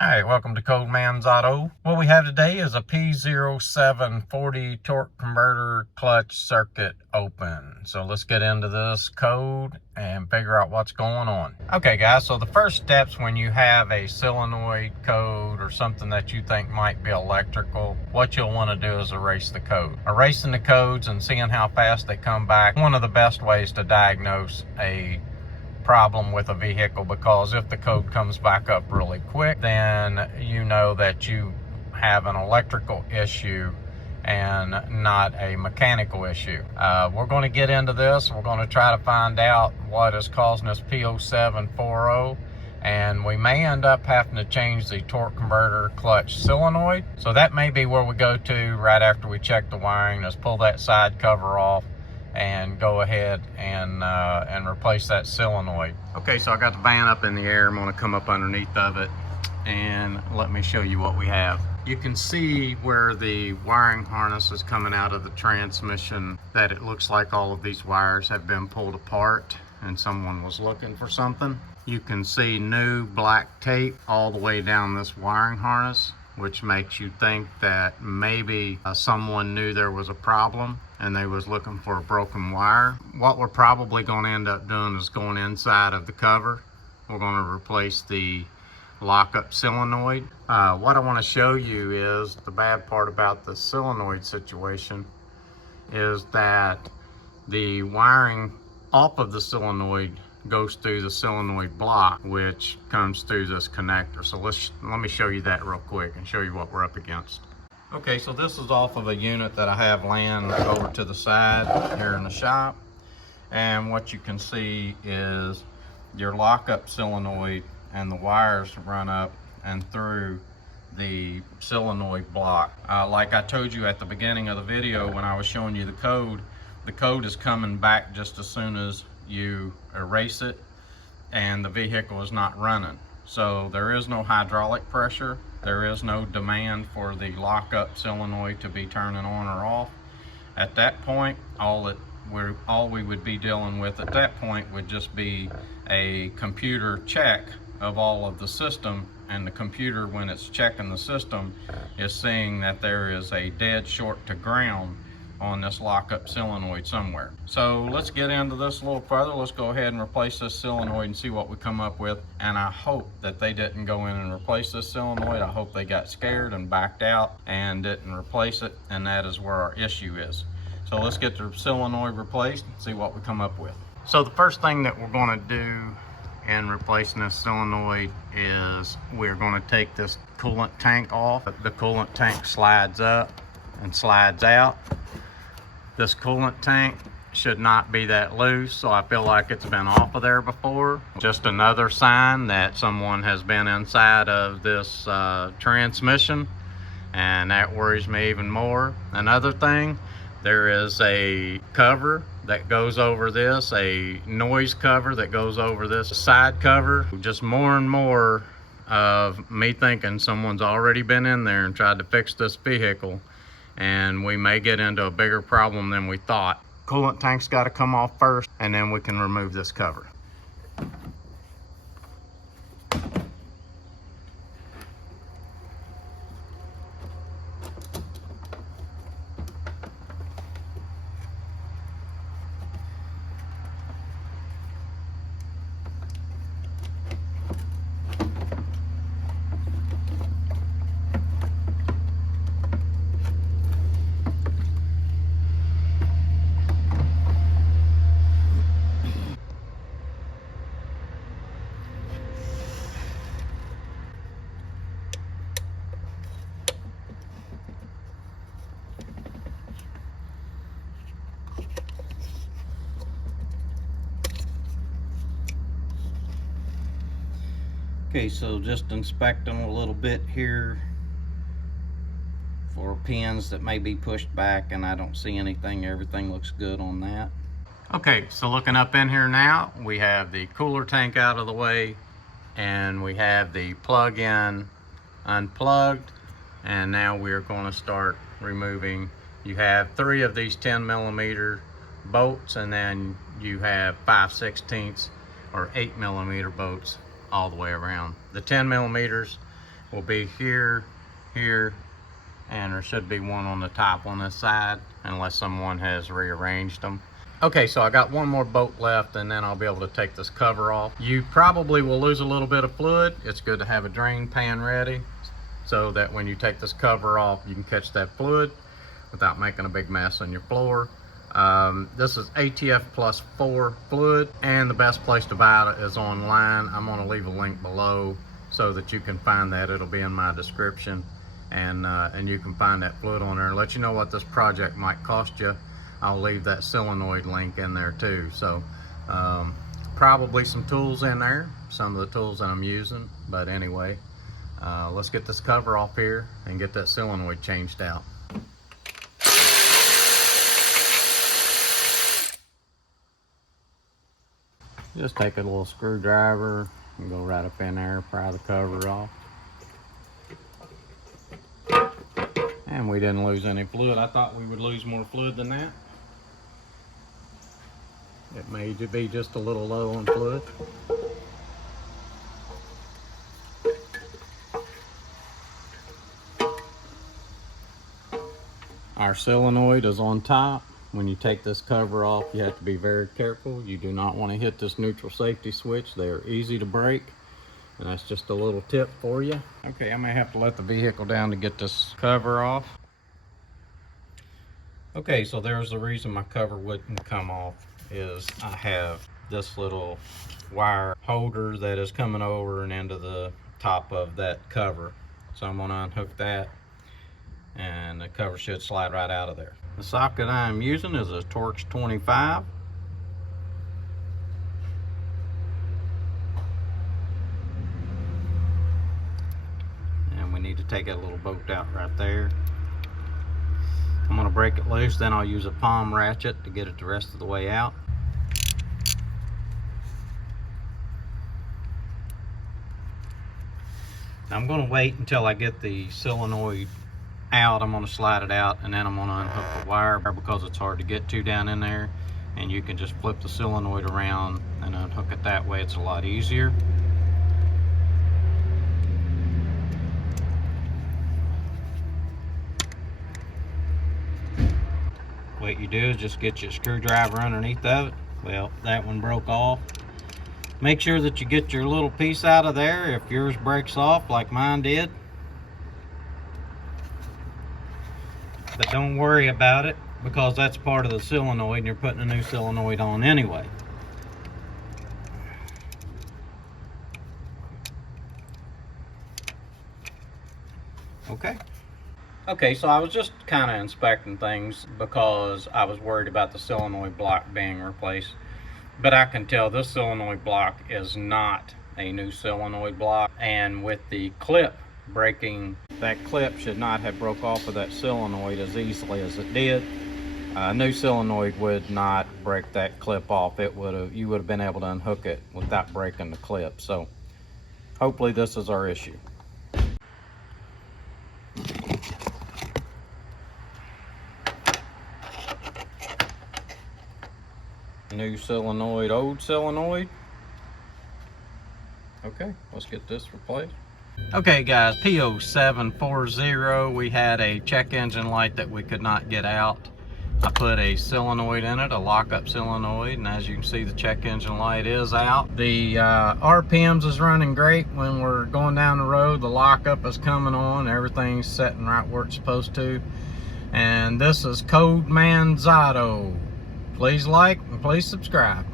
Alright, welcome to Cold Man's Auto. What we have today is a p0740 torque converter clutch circuit open. So let's get into this code and figure out what's going on. Okay guys, so the first steps when you have a solenoid code or something that you think might be electrical, what you'll want to do is erase the code. Erasing the codes and seeing how fast they come back, one of the best ways to diagnose a problem with a vehicle, because if the code comes back up really quick, then you know that you have an electrical issue and not a mechanical issue. We're going to get into this. We're going to try to find out what is causing this p0740, and we may end up having to change the torque converter clutch solenoid. So that may be where we go to right after we check the wiring. Let's pull that side cover off and go ahead and replace that solenoid. Okay, so I got the van up in the air. I'm going to come up underneath of it and let me show you what we have. You can see where the wiring harness is coming out of the transmission, that it looks like all of these wires have been pulled apart and someone was looking for something. You can see new black tape all the way down this wiring harness, which makes you think that maybe someone knew there was a problem and they was looking for a broken wire. What we're probably going to end up doing is going inside of the cover. We're going to replace the lockup solenoid. What I want to show you is the bad part about the solenoid situation is that the wiring off of the solenoid goes through the solenoid block, which comes through this connector. So let me show you that real quick and show you what we're up against. Okay, so this is off of a unit that I have laying over to the side here in the shop, and what you can see is your lockup solenoid and the wires run up and through the solenoid block. Like I told you at the beginning of the video when I was showing you the code is coming back just as soon as you erase it and the vehicle is not running. So there is no hydraulic pressure, there is no demand for the lockup solenoid to be turning on or off. At that point, all we would be dealing with at that point would just be a computer check of all of the system, and the computer, when it's checking the system, is seeing that there is a dead short to ground on this lockup solenoid somewhere. So let's get into this a little further. Let's go ahead and replace this solenoid and see what we come up with. And I hope that they didn't go in and replace this solenoid. I hope they got scared and backed out and didn't replace it, and that is where our issue is. So let's get the solenoid replaced and see what we come up with. So the first thing that we're going to do in replacing this solenoid is we're going to take this coolant tank off. The coolant tank slides up and slides out. This coolant tank should not be that loose, so I feel like it's been off of there before. Just another sign that someone has been inside of this transmission, and that worries me even more. Another thing, there is a cover that goes over this, a noise cover that goes over this side cover. Just more and more of me thinking someone's already been in there and tried to fix this vehicle, and we may get into a bigger problem than we thought. Coolant tank's got to come off first, and then we can remove this cover. Okay, so just inspecting a little bit here for pins that may be pushed back, and I don't see anything. Everything looks good on that. Okay, so looking up in here now, we have the cooler tank out of the way, and we have the plug-in unplugged, and now we're going to start removing. You have 3 of these 10mm bolts, and then you have 5/16 or 8mm bolts all the way around. The 10mm will be here, here, and there should be one on the top on this side, unless someone has rearranged them. Okay, so I got one more bolt left, and then I'll be able to take this cover off. You probably will lose a little bit of fluid. It's good to have a drain pan ready, so that when you take this cover off, you can catch that fluid without making a big mess on your floor. This is ATF plus 4 fluid, and the best place to buy it is online. I'm going to leave a link below so that you can find that. It'll be in my description, and you can find that fluid on there and let you know what this project might cost you. I'll leave that solenoid link in there too. So probably some tools in there, some of the tools that I'm using, but anyway, let's get this cover off here and get that solenoid changed out. Just take a little screwdriver and go right up in there, pry the cover off. And we didn't lose any fluid. I thought we would lose more fluid than that. It may be just a little low on fluid. Our solenoid is on top. When you take this cover off, you have to be very careful. You do not want to hit this neutral safety switch. They are easy to break, and that's just a little tip for you. Okay, I may have to let the vehicle down to get this cover off. Okay, so there's the reason my cover wouldn't come off, is I have this little wire holder that is coming over and into the top of that cover. So I'm going to unhook that, and the cover should slide right out of there. The socket I'm using is a Torque 25. And we need to take that little bolt out right there. I'm going to break it loose, then I'll use a palm ratchet to get it the rest of the way out. I'm going to wait until I get the solenoid out. I'm going to slide it out, and then I'm going to unhook the wire because it's hard to get to down in there, and you can just flip the solenoid around and unhook it that way. It's a lot easier. What you do is just get your screwdriver underneath of it. Well, that one broke off. Make sure that you get your little piece out of there if yours breaks off like mine did. But don't worry about it, because that's part of the solenoid and you're putting a new solenoid on anyway. Okay, so I was just kind of inspecting things because I was worried about the solenoid block being replaced. But I can tell this solenoid block is not a new solenoid block, and with the clip breaking, that clip should not have broke off of that solenoid as easily as it did. A new solenoid would not break that clip off. You would have been able to unhook it without breaking the clip. So hopefully this is our issue. New solenoid, old solenoid. Okay, let's get this replaced. Okay guys, p0740, we had a check engine light that we could not get out. I put a solenoid in it, a lockup solenoid, and as you can see, the check engine light is out. The RPMs is running great when we're going down the road. The lockup is coming on, everything's setting right where it's supposed to. And this is Code Man Zato. Please like and please subscribe.